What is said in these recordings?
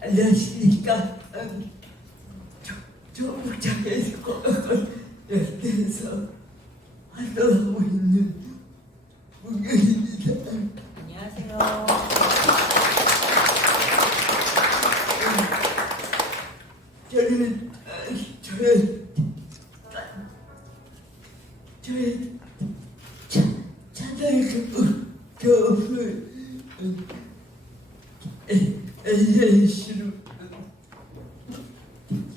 안녕하십니까. 조국장에서 연대에서 활동하고 있는 문경입니다. 안녕하세요. 저는 저의 찬양의 교업을 AAC로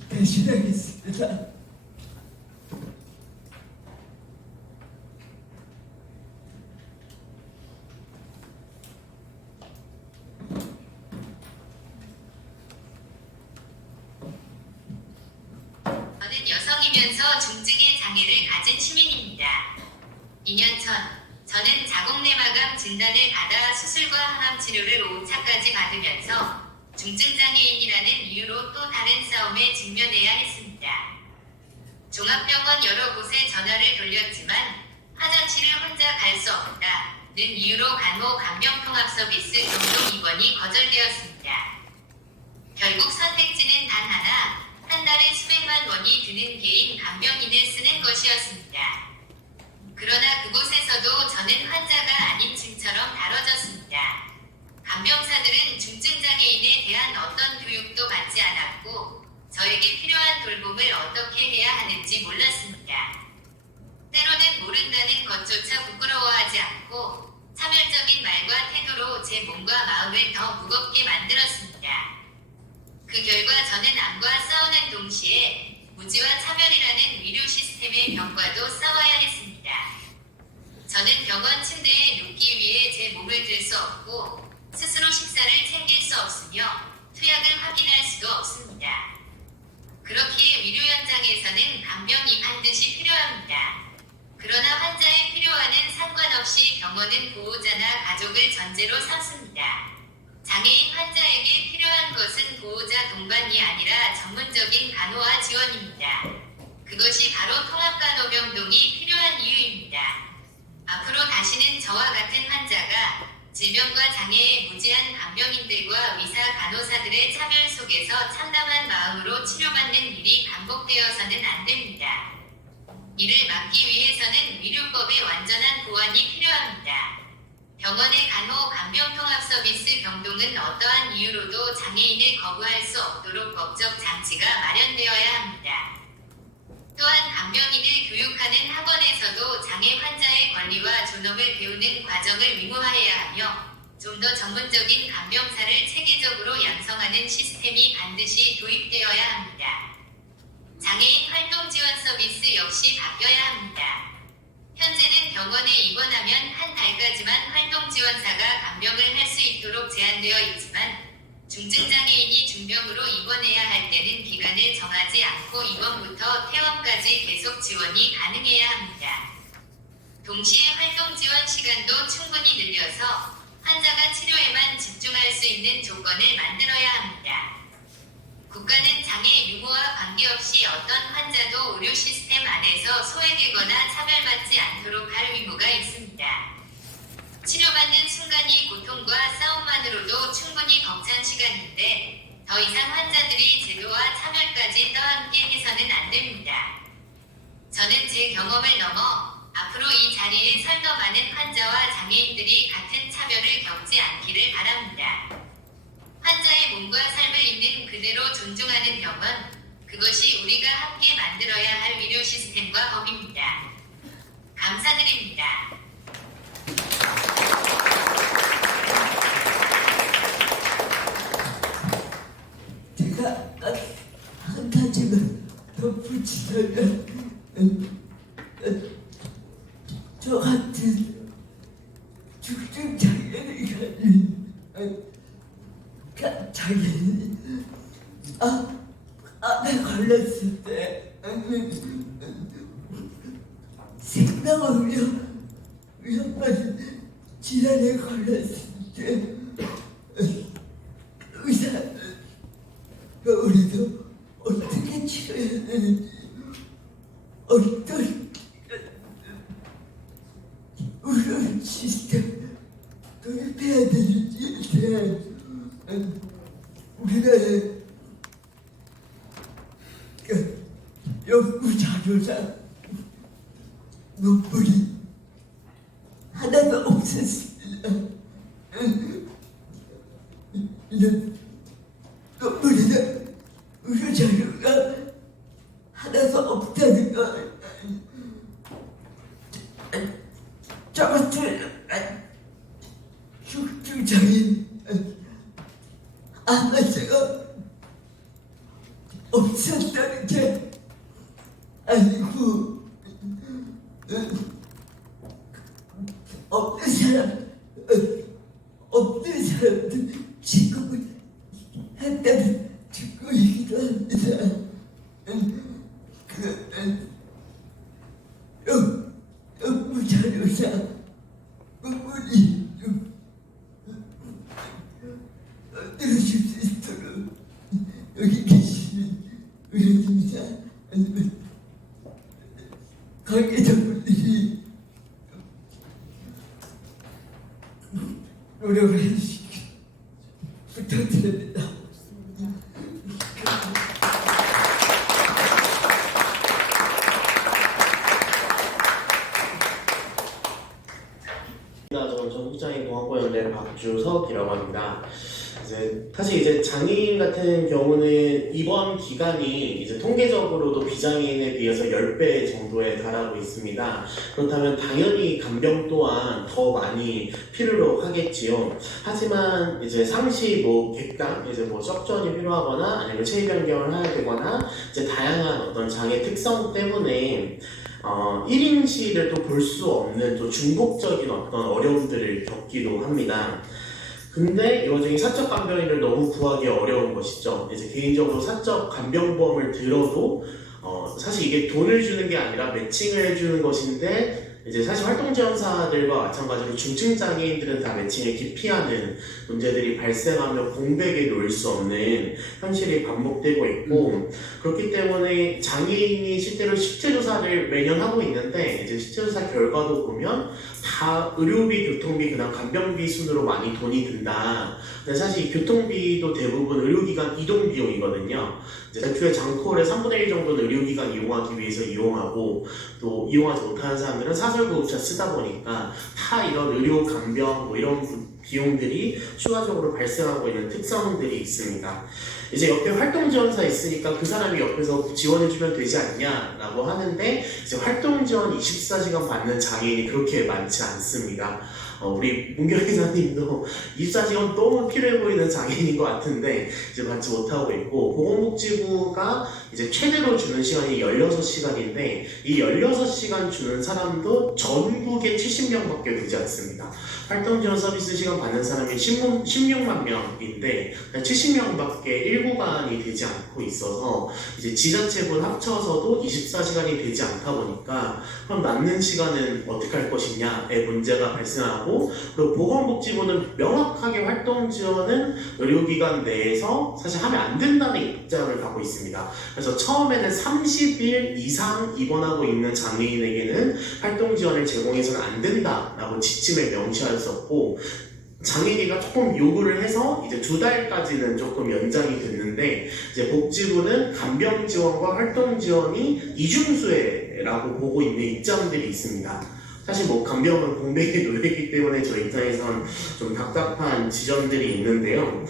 배신하겠습니다. 저는 여성이면서 중증의 장애를 가진 시민입니다. 2년 전 저는 자궁내마감 진단을 받아 수술과 항암 치료를 5차까지 받으면서 중증장애인이라는 이유로 또 다른 싸움에 직면해야 했습니다. 종합병원 여러 곳에 전화를 돌렸지만 화장실을 혼자 갈 수 없다는 이유로 간호 간병통합서비스 경동 입원이 거절되었습니다. 결국 선택지는 단 하나, 한 달에 수백만 원이 드는 개인 간병인을 쓰는 것이었습니다. 그러나 그곳에서도 저는 환자가 아닌 층처럼 다뤄졌습니다. 간병사들은 중증장애인에 대한 어떤 교육도 받지 않았고 저에게 필요한 돌봄을 어떻게 해야 하는지 몰랐습니다. 때로는 모른다는 것조차 부끄러워하지 않고 차별적인 말과 태도로 제 몸과 마음을 더 무겁게 만들었습니다. 그 결과 저는 암과 싸우는 동시에 무지와 차별이라는 의료 시스템의 병과도 싸워야 했습니다. 저는 병원 침대에 눕기 위해 제 몸을 들 수 없고 스스로 식사를 챙길 수 없으며 투약을 확인할 수도 없습니다. 그렇기에 의료 현장에서는 간병이 반드시 필요합니다. 그러나 환자의 필요와는 상관없이 병원은 보호자나 가족을 전제로 삼습니다. 장애인 환자에게 필요한 것은 보호자 동반이 아니라 전문적인 간호와 지원입니다. 그것이 바로 통합간호병동이 필요한 이유입니다. 앞으로 다시는 저와 같은 환자가 질병과 장애에 무지한 간병인들과 의사 간호사들의 차별 속에서 참담한 마음으로 치료받는 일이 반복되어서는 안 됩니다. 이를 막기 위해서는 의료법의 완전한 보완이 필요합니다. 병원의 간호 간병통합 서비스 병동은 어떠한 이유로도 장애인을 거부할 수 없도록 법적 장치가 마련되어야 합니다. 또한 간병인을 교육하는 학원에서도 장애 환자의 권리와 존엄을 배우는 과정을 의무화해야 하며 좀 더 전문적인 간병사를 체계적으로 양성하는 시스템이 반드시 도입되어야 합니다. 장애인 활동 지원 서비스 역시 바뀌어야 합니다. 현재는 병원에 입원하면 한 달까지만 활동 지원사가 간병을 할 수 있도록 제한되어 있지만 중증장애인이 중병으로 입원해야 할 때는 기간을 정하지 않고 입원부터 퇴원까지 계속 지원이 가능해야 합니다. 동시에 활동 지원 시간도 충분히 늘려서 환자가 치료에만 집중할 수 있는 조건을 만들어야 합니다. 국가는 장애 유무와 관계없이 어떤 환자도 의료 시스템 안에서 소외되거나 차별받지 않도록 할 의무가 있습니다. 치료받는 순간이 고통과 싸움만으로도 충분히 벅찬 시간인데 더 이상 환자들이 제도와 차별까지 떠안게 해서는 안 됩니다. 저는 제 경험을 넘어 앞으로 이 자리에 설 더 많은 환자와 장애인들이 같은 차별을 겪지 않기를 바랍니다. 환자의 몸과 삶을 있는 그대로 존중하는 병원, 그것이 우리가 함께 만들어야 할 의료 시스템과 법입니다. 감사드립니다. 제가 한 가지만 덧붙이자면 저 같은 중증장애를 가진 장애인이 암에 걸렸을 때 생명을 위험한 질환에 걸렸을 때 의사는 우리도 어떻게 치료해야 되는지 어떤 의료 시스템 도입해야 되는지에 대한 우리나라의 그 연구 자료상 논문이 하나도 없었습니다. 이런 논문이나 의료 자료가 하나도 없다는 걸 저 같은 중장인 아마제가 없었다는 게 아니고 없는 사람들 취급을 했다는 증거이기도 합니다. 연구 자료상 논문이 좀 들어줄 수 있도록 여기 계시는 의원님이나 아니면 관계자분들이 노력을 해주시기 부탁드립니다. 저는 전국장애인공학과연대 박주석이라고 합니다. 사실 장애인 같은 경우는 입원 기간이 통계적으로도 비장애인에 비해서 10배 정도에 달하고 있습니다. 그렇다면 당연히 간병 또한 더 많이 필요로 하겠지요. 하지만 상시 객강, 석전이 필요하거나 아니면 체위 변경을 해야 되거나 다양한 어떤 장애 특성 때문에 1인실을 또 볼 수 없는 또 중복적인 어떤 어려움들을 겪기도 합니다. 근데 이 와중에 사적 간병인을 너무 구하기 어려운 것이죠. 개인적으로 사적 간병보험을 들어도 사실 이게 돈을 주는 게 아니라 매칭을 해주는 것인데 사실 활동지원사들과 마찬가지로 중증 장애인들은 다 매칭을 기피하는 문제들이 발생하며 공백에 놓일 수 없는 현실이 반복되고 있고 그렇기 때문에 장애인이 실제로 실체조사를 매년 하고 있는데 실체조사 결과도 보면 다 의료비, 교통비, 그다음 간병비 순으로 많이 돈이 든다. 근데 사실 이 교통비도 대부분 의료기관 이동 비용이거든요. 애초에 장콜의 3분의 1 정도는 의료기관 이용하기 위해서 이용하고 또 이용하지 못하는 사람들은 사설구급차 쓰다 보니까 다 이런 의료 간병 이런 비용들이 추가적으로 발생하고 있는 특성들이 있습니다. 옆에 활동지원사 있으니까 그 사람이 옆에서 지원해주면 되지 않냐라고 하는데 활동지원 24시간 받는 장애인이 그렇게 많지 않습니다. 우리 문경 회장님도 24시간 너무 필요해 보이는 장애인인 것 같은데 받지 못하고 있고 보건복지부가 최대로 주는 시간이 16시간인데 이 16시간 주는 사람도 전국에 70명밖에 되지 않습니다. 활동지원 서비스 시간 받는 사람이 16만 명인데 70명밖에 1구간이 되지 않고 있어서 지자체분 합쳐서도 24시간이 되지 않다 보니까 그럼 남는 시간은 어떻게 할 것이냐의 문제가 발생하고 그리고 보건복지부는 명확하게 활동지원은 의료기관 내에서 사실 하면 안 된다는 입장을 갖고 있습니다. 그래서 처음에는 30일 이상 입원하고 있는 장애인에게는 활동지원을 제공해서는 안 된다라고 지침에 명시하였었고 장애인이가 조금 요구를 해서 2달까지는 조금 연장이 됐는데 복지부는 간병지원과 활동지원이 이중수혜라고 보고 있는 입장들이 있습니다. 사실 간병은 공백에 놓여있기 때문에 저희 입장에선 좀 답답한 지점들이 있는데요.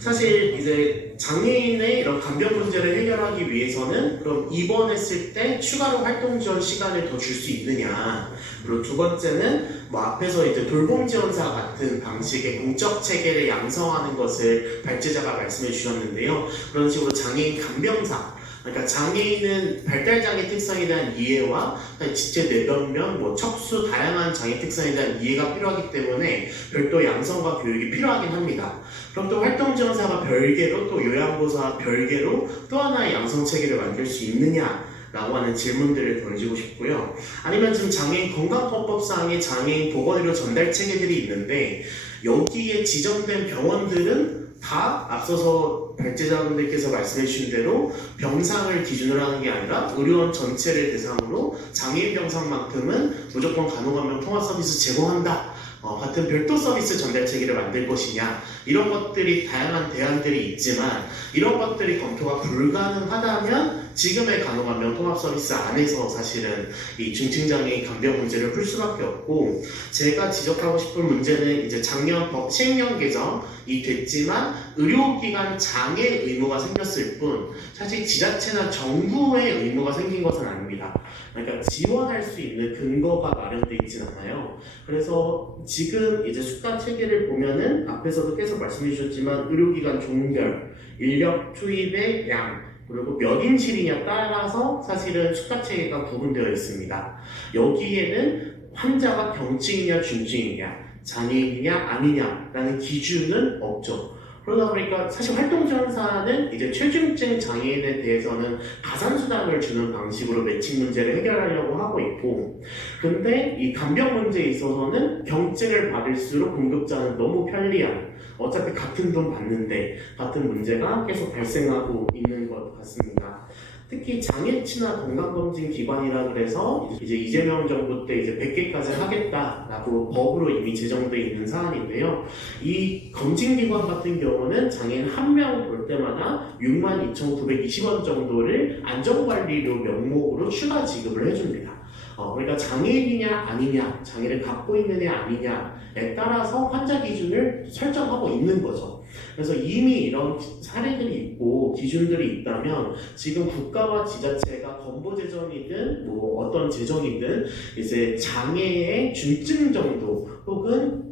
사실 장애인의 이런 간병 문제를 해결하기 위해서는 그럼 입원했을 때 추가로 활동 지원 시간을 더 줄 수 있느냐. 그리고 두 번째는 앞에서 돌봄지원사 같은 방식의 공적 체계를 양성하는 것을 발제자가 말씀해 주셨는데요. 그런 식으로 장애인 간병사 그러니까 장애인은 발달장애 특성에 대한 이해와 지체 내변면, 척수 다양한 장애 특성에 대한 이해가 필요하기 때문에 별도 양성과 교육이 필요하긴 합니다. 그럼 또 활동지원사가 별개로 또 요양보호사 별개로 또 하나의 양성체계를 만들 수 있느냐 라고 하는 질문들을 던지고 싶고요. 아니면 지금 장애인 건강보험법상의 장애인 보건의료 전달 체계들이 있는데 여기에 지정된 병원들은 다 앞서서 발제자분들께서 말씀해 주신 대로 병상을 기준으로 하는 게 아니라 의료원 전체를 대상으로 장애인 병상만큼은 무조건 간호간병 통합 서비스 제공한다 같은 별도 서비스 전달 체계를 만들 것이냐, 이런 것들이 다양한 대안들이 있지만 이런 것들이 검토가 불가능하다면 지금의 간호간병 통합 서비스 안에서 사실은 이 중증장애인 간병 문제를 풀 수밖에 없고, 제가 지적하고 싶은 문제는 이제 작년 법 시행령 개정이 됐지만 의료기관 장애 의무가 생겼을 뿐 사실 지자체나 정부의 의무가 생긴 것은 아닙니다. 그러니까 지원할 수 있는 근거가 마련되어 있진 않아요. 그래서 지금 이제 수가 체계를 보면은 앞에서도 계속 말씀해 주셨지만 의료기관 종별, 인력 투입의 양, 그리고 몇 인실이냐 따라서 사실은 수가 체계가 구분되어 있습니다. 여기에는 환자가 경증이냐 중증이냐, 장애인이냐 아니냐라는 기준은 없죠. 그러다 보니까 사실 활동지원사는 이제 최중증 장애인에 대해서는 가산수당을 주는 방식으로 매칭 문제를 해결하려고 하고 있고, 근데 이 간병 문제에 있어서는 경증을 받을수록 공급자는 너무 편리한, 어차피 같은 돈 받는데 같은 문제가 계속 발생하고 있는 것 같습니다. 특히 장애 친화 건강검진 기관이라 그래서 이제 이재명 정부 때 이제 100개까지 하겠다라고 법으로 이미 제정되어 있는 사안인데요. 이 검진기관 같은 경우는 장애인 한 명 볼 때마다 62,920원 정도를 안전관리료 명목으로 추가 지급을 해줍니다. 그러니까 장애인이냐 아니냐, 장애를 갖고 있느냐 아니냐에 따라서 환자 기준을 설정하고 있는 거죠. 그래서 이미 이런 사례들이 있고 기준들이 있다면 지금 국가와 지자체가 건보 재정이든 뭐 어떤 재정이든 이제 장애의 중증 정도 혹은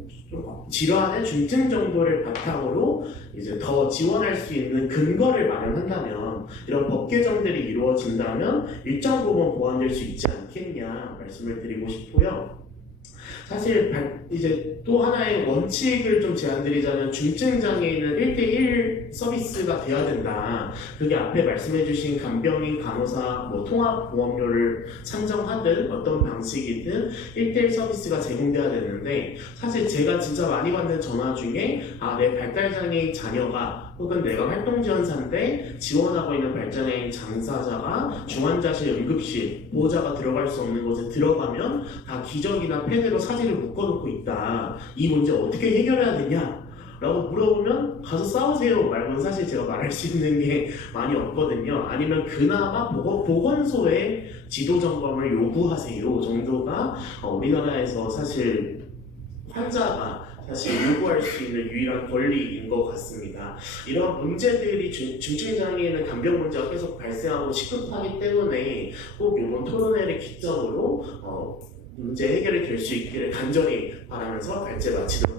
질환의 중증 정도를 바탕으로 이제 더 지원할 수 있는 근거를 마련한다면, 이런 법 개정들이 이루어진다면 일정 부분 보완될 수 있지 않겠냐 말씀을 드리고 싶고요. 사실 이제 또 하나의 원칙을 좀 제안드리자면 중증 장애인은 1대1 서비스가 돼야 된다. 그게 앞에 말씀해주신 간병인, 간호사, 뭐 통합보험료를 산정하든 어떤 방식이든 1대1 서비스가 제공돼야 되는데, 사실 제가 진짜 많이 받는 전화 중에 내 발달장애인 자녀가 혹은 내가 활동지원사인데 지원하고 있는 발달장애인 당사자가 중환자실, 응급실, 보호자가 들어갈 수 없는 곳에 들어가면 다 기저귀나 패드로 사진을 묶어놓고 있다. 이 문제 어떻게 해결해야 되냐? 라고 물어보면 가서 싸우세요 말고는 사실 제가 말할 수 있는 게 많이 없거든요. 아니면 그나마 보건소에 지도 점검을 요구하세요 정도가 우리나라에서 사실 환자가 사실 요구할 수 있는 유일한 권리인 것 같습니다. 이런 문제들이 중증장애인은 간병 문제가 계속 발생하고 시급하기 때문에 꼭 이번 토론회를 기점으로 문제 해결이 될 수 있기를 간절히 바라면서 발제 마치도록